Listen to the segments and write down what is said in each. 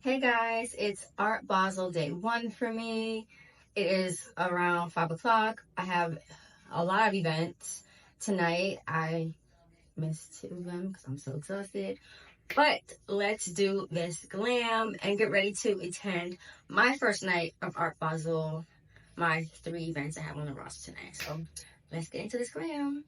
Hey guys, it's Art Basel day one for me. It is around 5 o'clock. I have a lot of events tonight. I missed 2 of them because I'm so exhausted. But let's do this glam and get ready to attend my first night of Art Basel, my 3 events I have on the roster tonight. So let's get into this glam.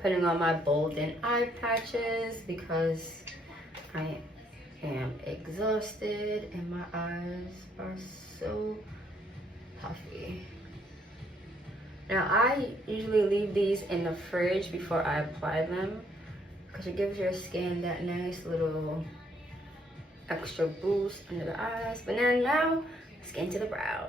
Putting on my bold and eye patches because I am exhausted and my eyes are so puffy. Now I usually leave these in the fridge before I apply them because it gives your skin that nice little extra boost under the eyes. But then now, let's get into the brow.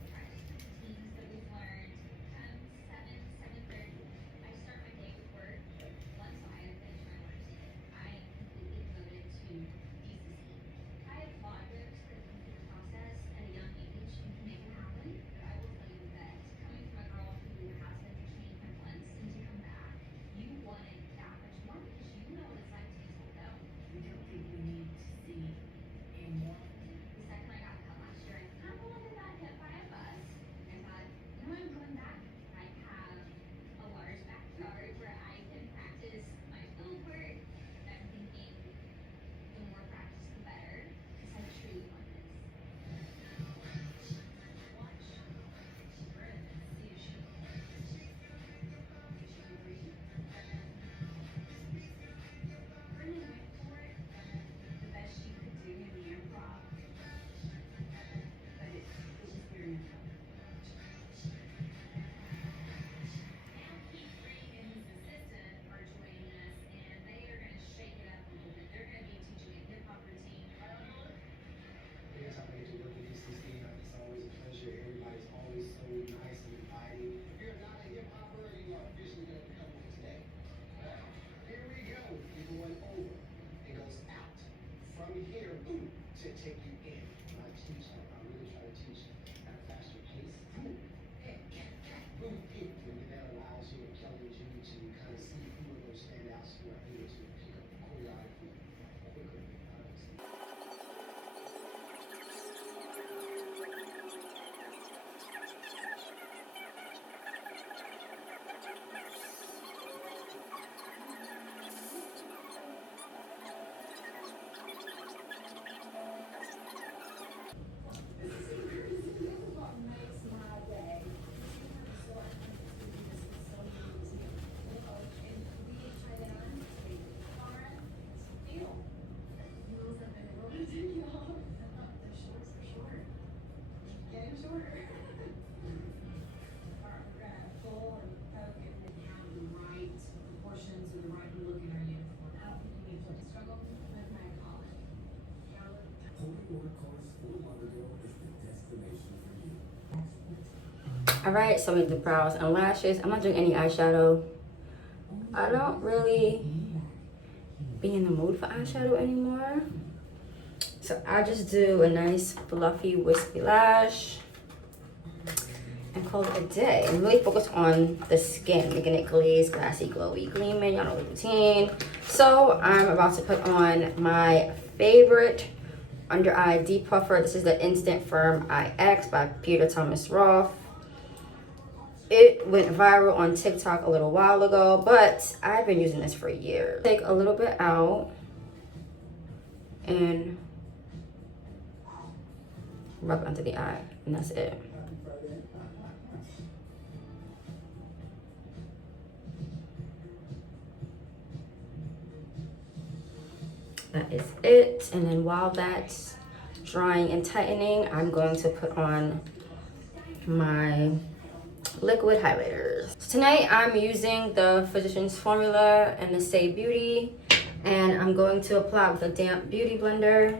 Alright, so with the brows and lashes, I'm not doing any eyeshadow. I don't really be in the mood for eyeshadow anymore. So I just do a nice fluffy wispy lash and call it a day. And really focus on the skin, making it glazed, glassy, glowy, gleaming. Y'all know the routine. So I'm about to put on my favorite under eye depuffer. This is the Instant Firm Eye X by Peter Thomas Roth. It went viral on TikTok a little while ago, but I've been using this for years. Take a little bit out and rub it under the eye, and that's it. That is it. And then while that's drying and tightening, I'm going to put on my liquid highlighters. So tonight I'm using the Physicians Formula and the Say Beauty, and I'm going to apply with a damp beauty blender,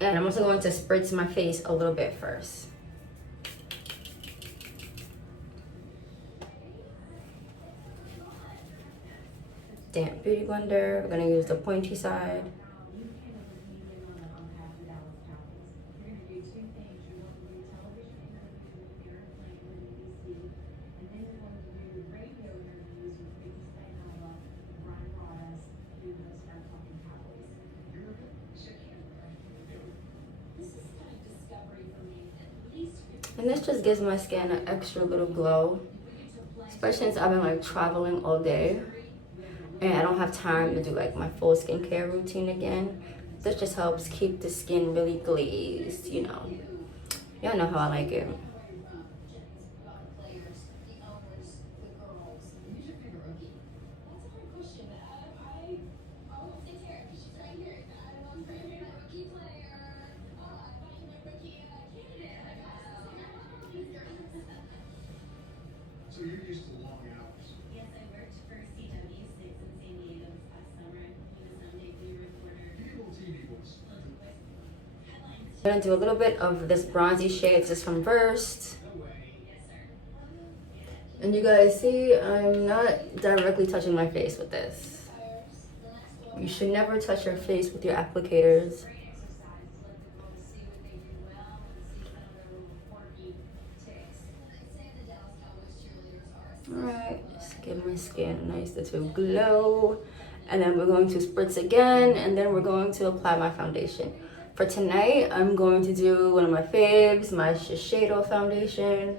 and I'm also going to spritz my face a little bit first. Damp beauty blender, we're going to use the pointy side. And this just gives my skin an extra little glow, especially since I've been like traveling all day and I don't have time to do like my full skincare routine again. This just helps keep the skin really glazed, you know. Y'all know how I like it. So you're used to long hours. Yes, I worked for CW6 in San Diego this past summer. He was Sunday food reporter. Cable TV was. I'm gonna do a little bit of this bronzy shade. This is from Versed. No way. Yes, sir. And you guys see, I'm not directly touching my face with this. You should never touch your face with your applicators. Alright, just give my skin a nice little glow. And then we're going to spritz again, and then we're going to apply my foundation. For tonight, I'm going to do one of my faves, my Shiseido foundation.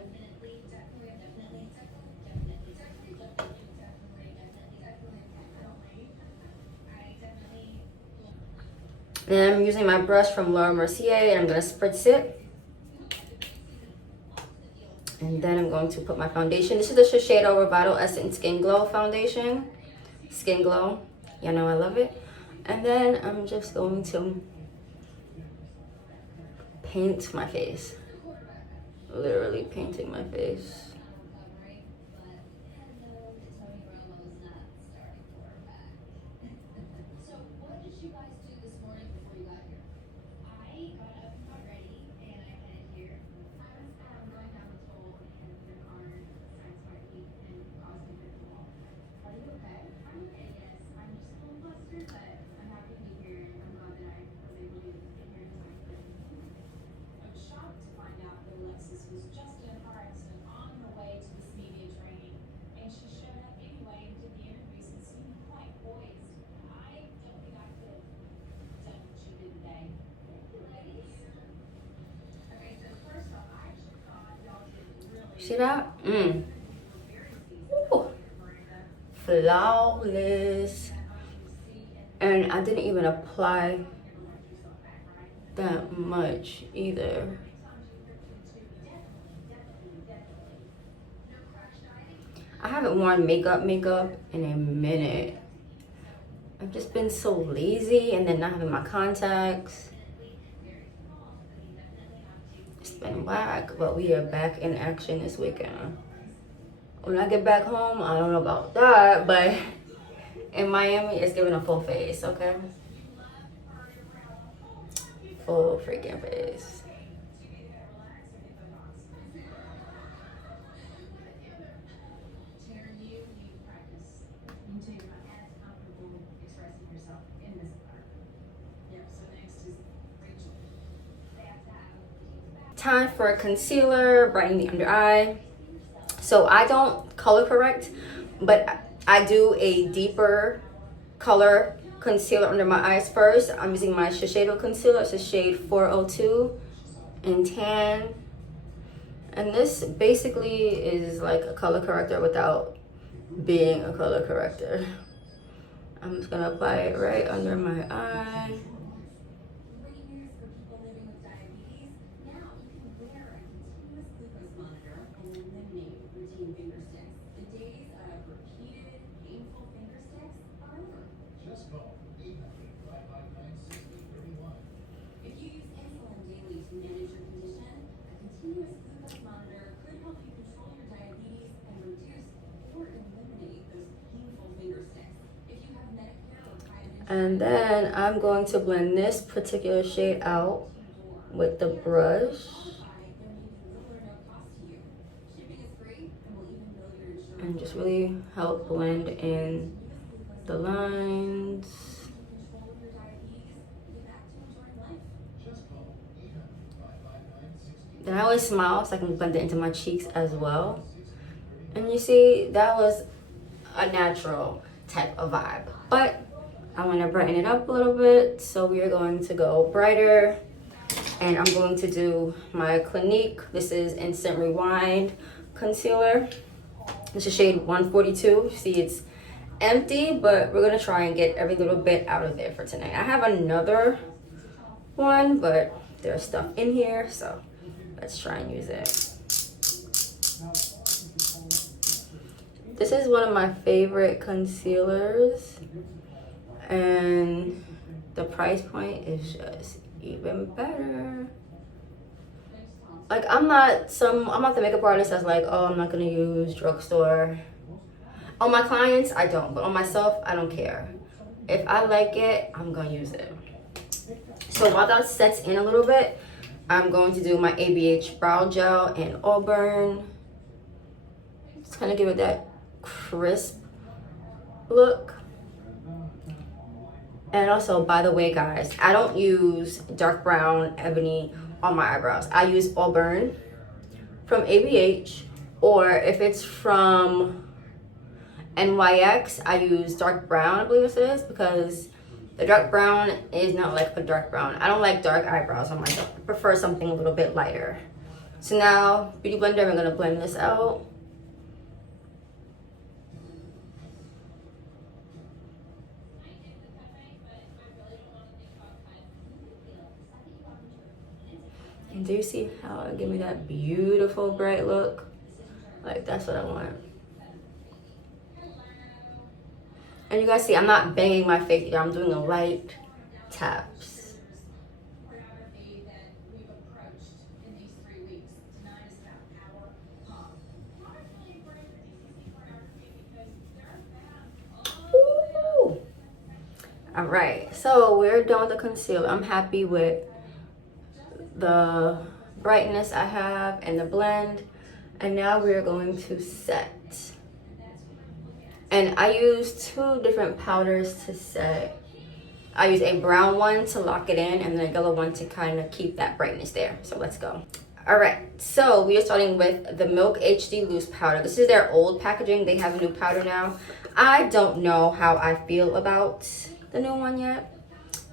And I'm using my brush from Laura Mercier, and I'm going to spritz it. And then I'm going to put my foundation. This is the Shiseido Revital Essence Skin Glow Foundation. Skin Glow. Y'all know I love it. And then I'm just going to paint my face. Literally painting my face. See that? Ooh. Flawless. And I didn't even apply that much either. I haven't worn makeup in a minute. I've just been so lazy, and then not having my contacts. It's been whack, but we are back in action this weekend. When I get back home, I don't know about that, but in Miami, it's giving a full face, okay? Full freaking face. Time for a concealer, brighten the under eye. So I don't color correct, but I do a deeper color concealer under my eyes first. I'm using my Shiseido concealer. It's a shade 402 in tan. And this basically is like a color corrector without being a color corrector. I'm just gonna apply it right under my eye. And then I'm going to blend this particular shade out with the brush. And just really help blend in the lines. Then I always smile so I can blend it into my cheeks as well. And you see, that was a natural type of vibe. But I want to brighten it up a little bit, so we are going to go brighter. And I'm going to do my Clinique. This is Instant Rewind concealer. This is shade 142. See, it's empty, but we're gonna try and get every little bit out of there for tonight. I have another one, but there's stuff in here, so let's try and use it. This is one of my favorite concealers, and the price point is just even better. Like, I'm not the makeup artist that's like, oh, I'm not gonna use drugstore. On my clients, I don't, but on myself, I don't care. If I like it, I'm gonna use it. So while that sets in a little bit, I'm going to do my ABH brow gel in Auburn. Just kind of give it that crisp look. And also, by the way, guys, I don't use dark brown ebony on my eyebrows. I use Auburn from ABH, or if it's from NYX, I use dark brown, I believe it is, because the dark brown is not like a dark brown. I don't like dark eyebrows on myself. I prefer something a little bit lighter. So now, Beauty Blender, I'm gonna blend this out. And do you see how it gives me that beautiful bright look? Like, that's what I want. And you guys see, I'm not banging my face either. I'm doing a light taps. Ooh. All right, so we're done with the concealer. I'm happy with the brightness I have and the blend. And now we're going to set. And I use two different powders to set. I use a brown one to lock it in, and then a yellow one to kind of keep that brightness there. So let's go. All right, so we are starting with the Milk HD Loose Powder. This is their old packaging. They have a new powder now. I don't know how I feel about the new one yet.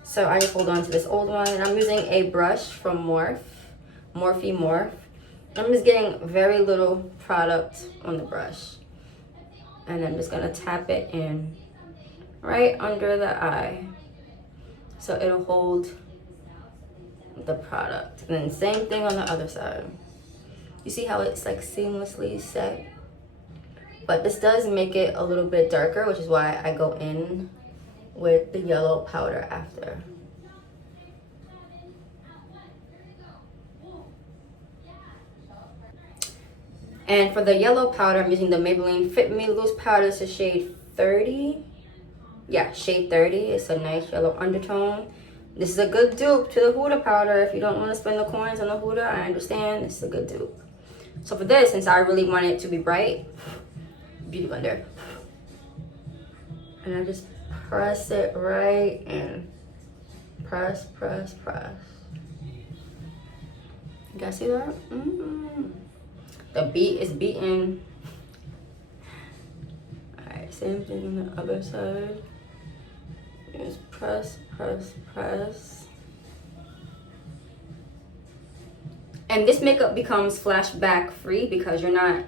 So I just hold on to this old one, and I'm using a brush from Morphe. I'm just getting very little product on the brush. And I'm just gonna tap it in right under the eye, so it'll hold the product. And then same thing on the other side. You see how it's like seamlessly set? But this does make it a little bit darker, which is why I go in with the yellow powder after. And for the yellow powder, I'm using the Maybelline Fit Me Loose Powder. This is shade 30. Yeah, shade 30. It's a nice yellow undertone. This is a good dupe to the Huda powder. If you don't want to spend the coins on the Huda, I understand. This is a good dupe. So for this, since I really want it to be bright, Beauty Blender. And I just press it right in. Press, press, press. You guys see that? The beat is beating. Alright, same thing on the other side. Just press, press, press. And this makeup becomes flashback free because you're not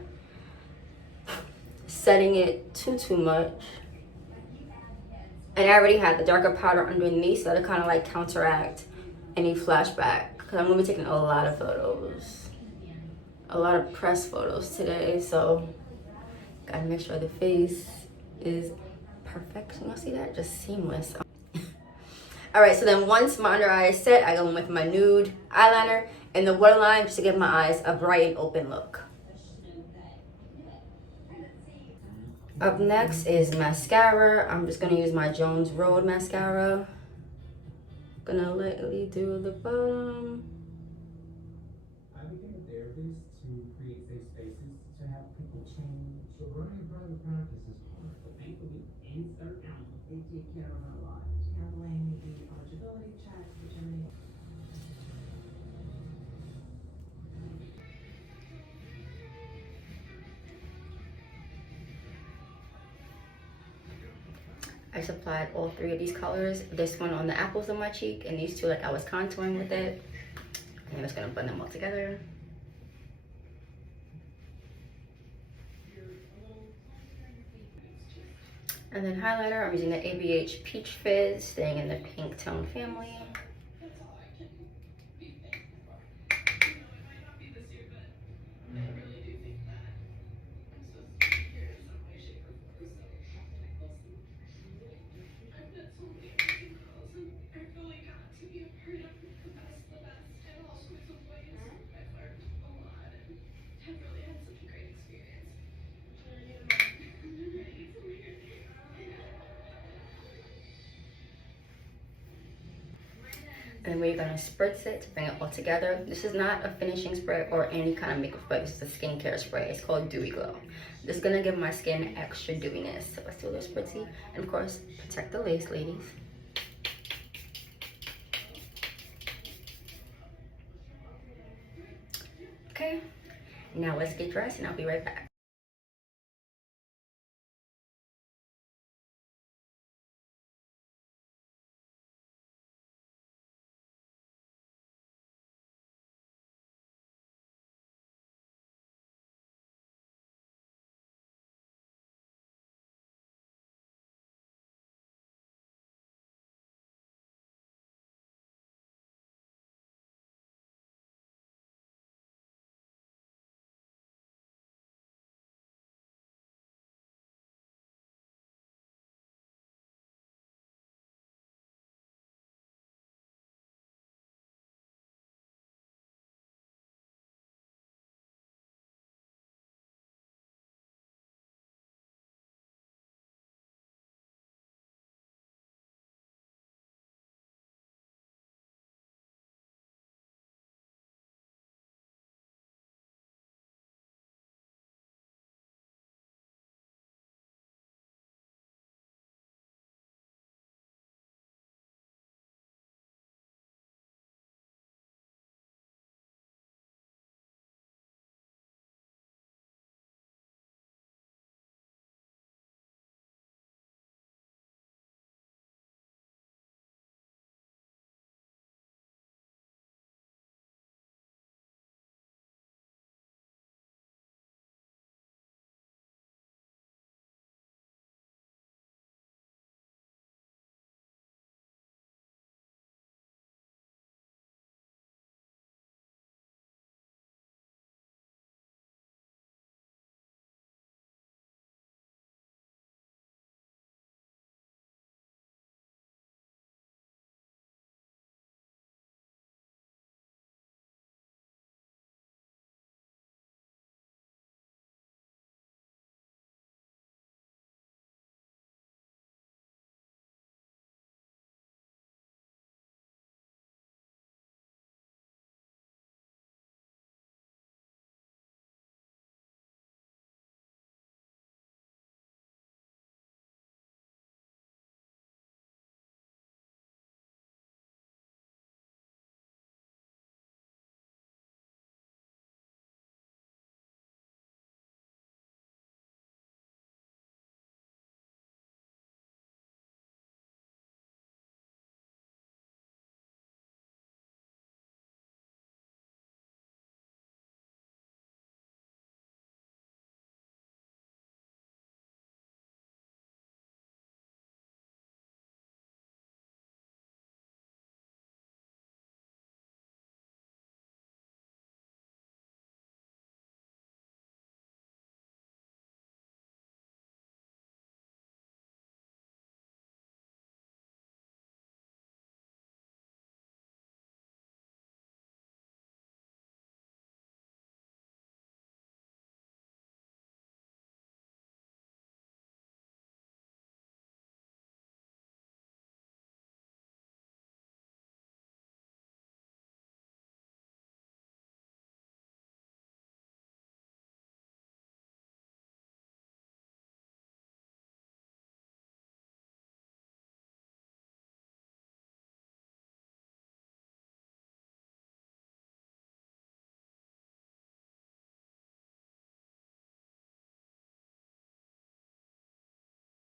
setting it too much. And I already had the darker powder underneath, so to kind of like counteract any flashback. Because I'm going to be taking a lot of photos. A lot of press photos today, so gotta make sure the face is perfect. You see that? Just seamless. All right, so then once my under eye is set, I go in with my nude eyeliner and the waterline just to give my eyes a bright and open look. Up next is mascara. I'm just gonna use my Jones Road mascara. Gonna lightly do the bottom. I became a therapist to create safe spaces to have people change. So running a private practice is hard, but thankfully, insert out. They take care of a lot. Handling the eligibility checks, determining. I just applied all three of these colors. This one on the apples of my cheek, and these two like I was contouring with it. I'm just gonna blend them all together. And then highlighter, I'm using the ABH Peach Fizz, staying in the pink tone family. And we're gonna spritz it to bring it all together. This is not a finishing spray or any kind of makeup spray. This is a skincare spray. It's called Dewy Glow. This is gonna give my skin extra dewiness. So let's do a little spritzy. And of course, protect the lace, ladies. Okay, now let's get dressed and I'll be right back.